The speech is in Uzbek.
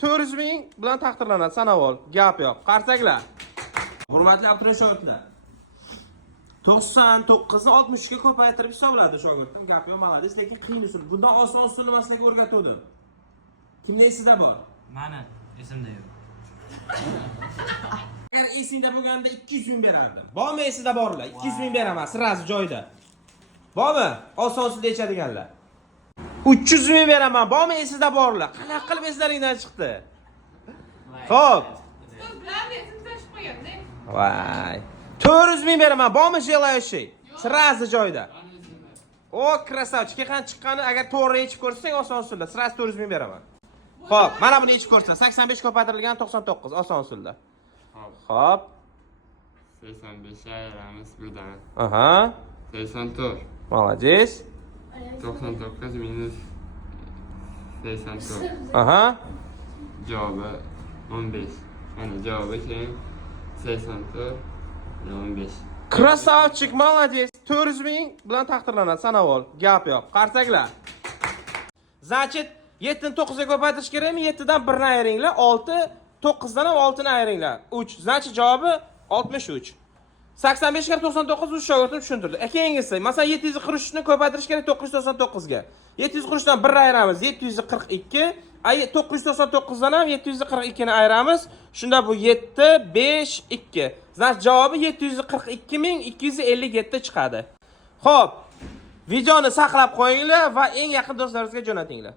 400 ming bilan taqdirlanadi. Sanavol, gap yo'q. Qarsaklar. Hurmatli abituriyent shogirdlar. 99 ni 60 ga ko'paytirib hisobladi shogirdim. Gap yo'q, malades, lekin qiyin usul. Bundan oson usul nimasini o'rgatuvdim. Kimning esida bor? Mani esimda yo'q. Agar esingda bo'lganda 200 ming berardim. Bormi esida borlar? 200 ming beraman, sirasi joyida. Bormi? Oson usulda yechadiganlar. 300 ming beraman. Bormi esida borlar? Qanaqa qilib eslaringdan chiqdi? Xo'p. Vay. 400 ming beraman. Bormi желающий? Sirasi joyida. O, krasavchik. Qani chiqqani agar to'g'ri yechib ko'rsang oson usulda. Sirasi 400 ming beraman. Xo'p, mana buni yechib ko'rsa. 85 ko'paytirilgan 99 oson usulda. Xo'p. 85 ayiramiz birdan. Aha. 84. Молодец. 99 minus 84. Aha. Javobi 15. Mana javobi keyin 84 15. Krasavchik, молодец. 400 ming bilan taqdirlanadi. Sanavol, gap yo'q. Qarsaklar. Значит, 7 ni 9 ga ko'paytirish kerakmi? 7 dan 1 ni ayiringlar, 6, 9 dan ham 6 ni ayiringlar. 3. Значит, javobi 63. 85 ga 99 uch shogirdim tushuntirdi. Keyingisi, masalan 743 ni ko'paytirish kerak 999 ga. 743 dan 1 ayiramiz, 742. 999 dan ham 742 ni ayiramiz. Shunda bu 7 5 2. Значит, javobi 742.257 chiqadi. Xo'p, videoni saqlab qo'yinglar va eng yaqin do'stlaringizga jo'natinglar.